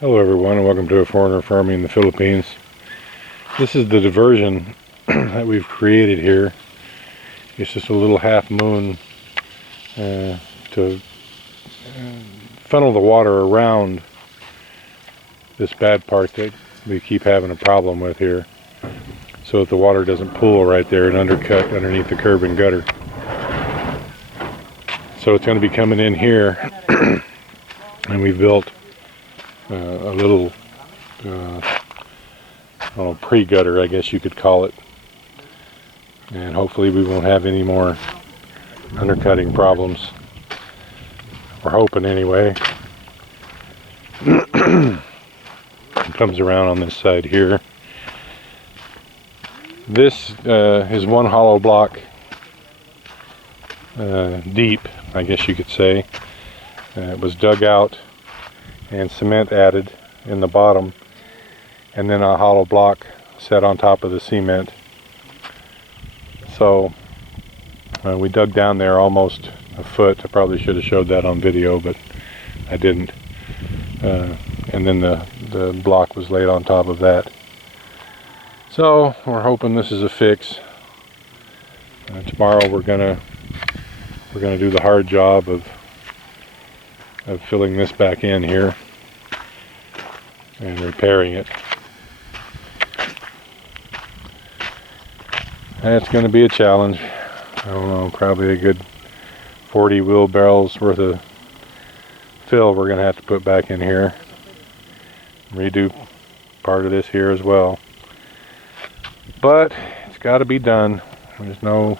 Hello everyone, and welcome to A Foreigner Farming in the Philippines. This is the diversion that we've created here. It's just a little half moon to funnel the water around this bad part that we keep having a problem with here, so that the water doesn't pool right there and undercut underneath the curb and gutter. So it's going to be coming in here and we've built a little pre-gutter, I guess you could call it, and hopefully we won't have any more undercutting problems. We're hoping anyway. It comes around on this side here. This is one hollow block deep, I guess you could say. It was dug out and cement added in the bottom, and then a hollow block set on top of the cement. So we dug down there almost a foot. I probably should have showed that on video, but I didn't. And then the block was laid on top of that. So we're hoping this is a fix. Tomorrow we're gonna do the hard job of filling this back in here and repairing it. That's going to be a challenge. I don't know, probably a good 40 wheelbarrows worth of fill we're going to have to put back in here. Redo part of this here as well. But it's got to be done. There's no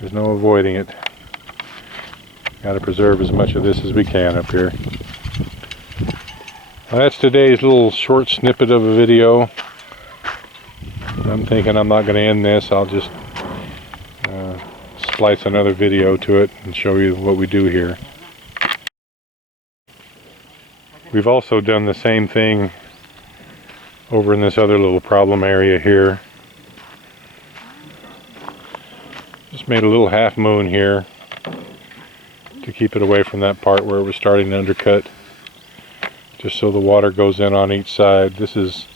avoiding it. Got to preserve as much of this as we can up here. Well, that's today's little short snippet of a video. I'm thinking I'm not going to end this. I'll just splice another video to it and show you what we do here. We've also done the same thing over in this other little problem area here. Just made a little half moon here to keep it away from that part where it was starting to undercut, just so the water goes in on each side. This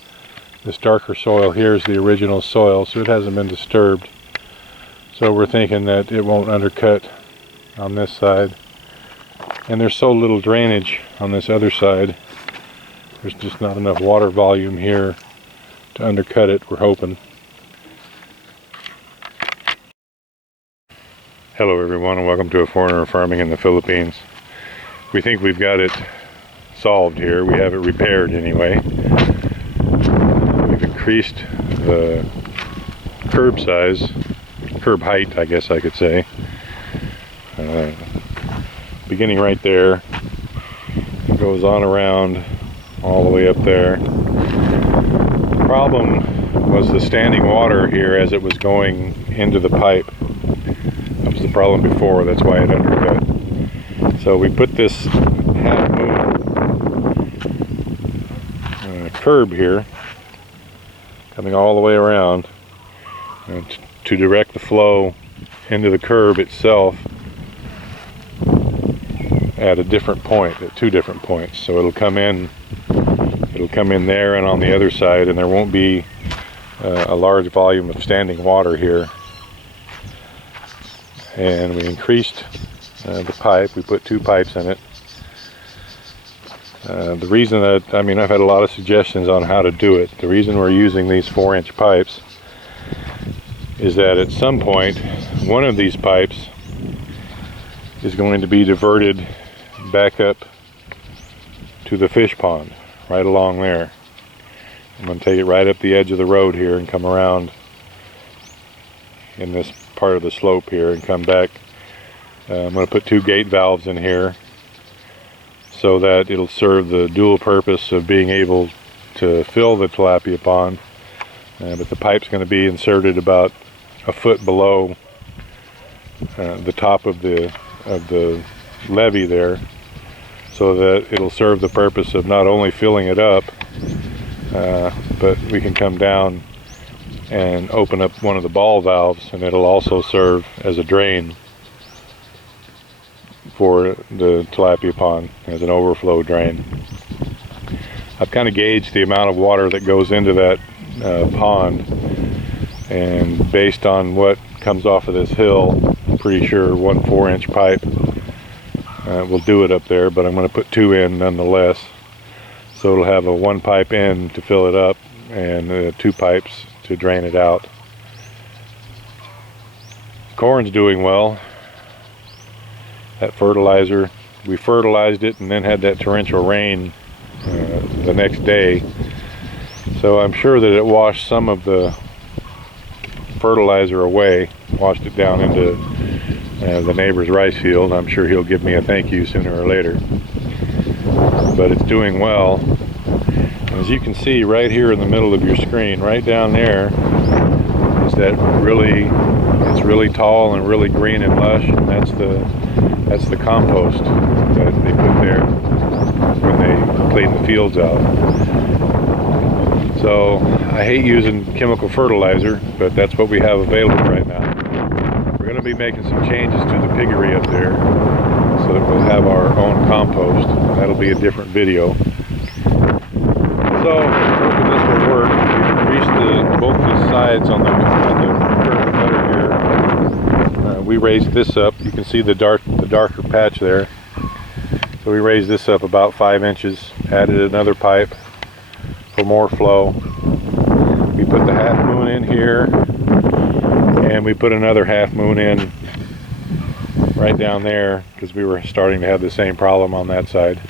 darker soil here is the original soil, so it hasn't been disturbed. So we're thinking that it won't undercut on this side. And there's so little drainage on this other side. There's just not enough water volume here to undercut it, we're hoping. Hello everyone, and welcome to A Foreigner Farming in the Philippines. We think we've got it solved here. We have it repaired anyway. We've increased the curb size, curb height I guess I could say. Beginning right there, it goes on around all the way up there. The problem was the standing water here as it was going into the pipe. That was the problem before, that's why it undercut. So we put this half moon curb here, coming all the way around to direct the flow into the curb itself at a different point, at two different points. So it'll come in there and on the other side, and there won't be a large volume of standing water here. And we increased the pipe. We put two pipes in it. The reason that, I've had a lot of suggestions on how to do it. The reason we're using these 4-inch pipes is that at some point one of these pipes is going to be diverted back up to the fish pond right along there. I'm going to take it right up the edge of the road here and come around in this part of the slope here and come back. I'm going to put 2 gate valves in here so that it'll serve the dual purpose of being able to fill the tilapia pond, but the pipe's going to be inserted about a foot below the top of the levee there, so that it'll serve the purpose of not only filling it up, but we can come down and open up one of the ball valves, and it'll also serve as a drain for the tilapia pond, as an overflow drain. I've kind of gauged the amount of water that goes into that pond, and based on what comes off of this hill, I'm pretty sure 1 4-inch pipe will do it up there, but I'm going to put 2 in nonetheless. So it'll have a 1 pipe in to fill it up and 2 pipes to drain it out. Corn's doing well. That fertilizer, we fertilized it and then had that torrential rain the next day. So I'm sure that it washed some of the fertilizer away, washed it down into the neighbor's rice field. I'm sure he'll give me a thank you sooner or later. But it's doing well. As you can see right here in the middle of your screen, right down there, is that it's really tall and really green and lush, and that's the compost that they put there when they clean the fields out. So I hate using chemical fertilizer, but that's what we have available right now. We're going to be making some changes to the piggery up there so that we'll have our own compost. That'll be a different video. So hoping this will work. We greased both the sides on the curb and gutter here. We raised this up. You can see the darker patch there. So we raised this up about 5 inches, added another pipe for more flow. We put the half moon in here, and we put another half moon in right down there because we were starting to have the same problem on that side.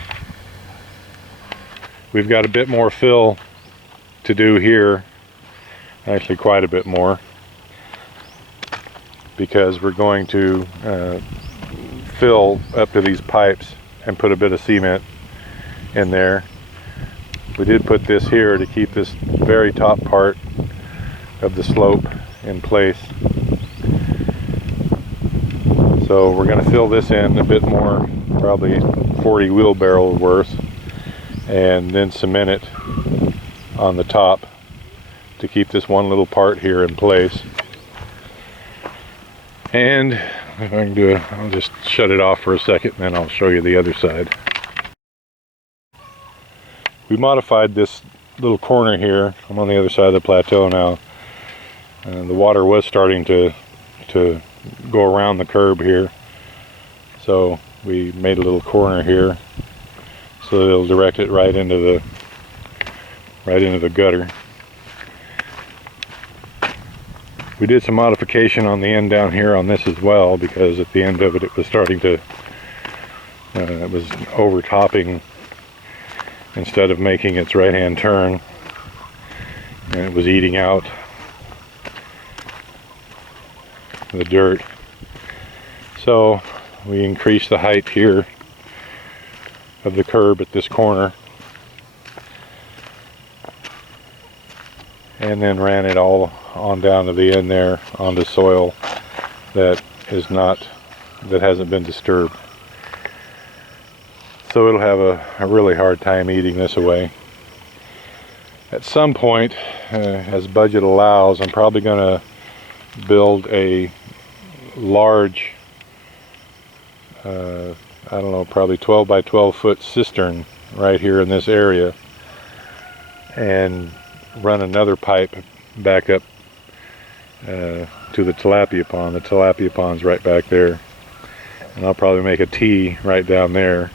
We've got a bit more fill to do here, actually quite a bit more, because we're going to fill up to these pipes and put a bit of cement in there. We did put this here to keep this very top part of the slope in place. So we're going to fill this in a bit more, probably 40 wheelbarrow worth, and then cement it on the top to keep this one little part here in place. And if I can do it, I'll just shut it off for a second and then I'll show you the other side. We modified this little corner here. I'm on the other side of the plateau now. The water was starting to go around the curb here, so we made a little corner here so it'll direct it right into the gutter. We did some modification on the end down here on this as well, because at the end of it, it was starting to it was overtopping instead of making its right hand turn, and it was eating out the dirt. So we increased the height here of the curb at this corner, and then ran it all on down to the end there onto soil that hasn't been disturbed. So it'll have a really hard time eating this away. At some point, as budget allows, I'm probably going to build a large, I don't know, probably 12 by 12 foot cistern right here in this area, and run another pipe back up to the tilapia pond. The tilapia pond's right back there, and I'll probably make a T right down there,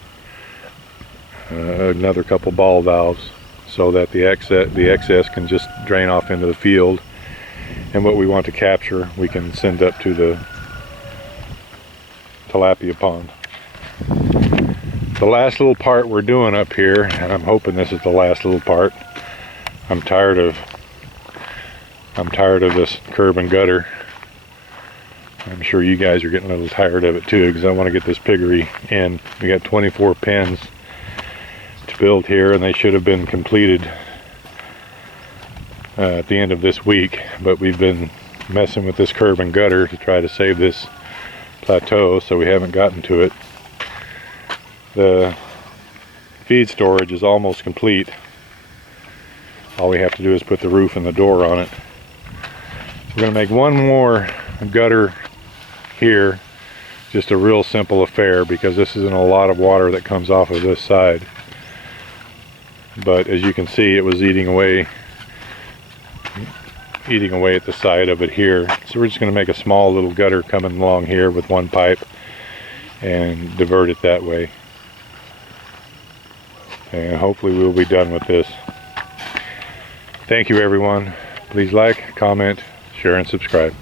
another couple ball valves, so that the excess can just drain off into the field, and what we want to capture we can send up to the tilapia pond. The last little part we're doing up here, and I'm hoping this is the last little part. I'm tired of this curb and gutter. I'm sure you guys are getting a little tired of it too, because I want to get this piggery in. We got 24 pens to build here, and they should have been completed at the end of this week, but we've been messing with this curb and gutter to try to save this plateau, so we haven't gotten to it. The feed storage is almost complete. All we have to do is put the roof and the door on it. We're going to make one more gutter here, just a real simple affair, because this isn't a lot of water that comes off of this side. but as you can see, it was eating away at the side of it here. So we're just going to make a small little gutter coming along here with one pipe and divert it that way. And hopefully we'll be done with this. Thank you everyone. Please like, comment, share, and subscribe.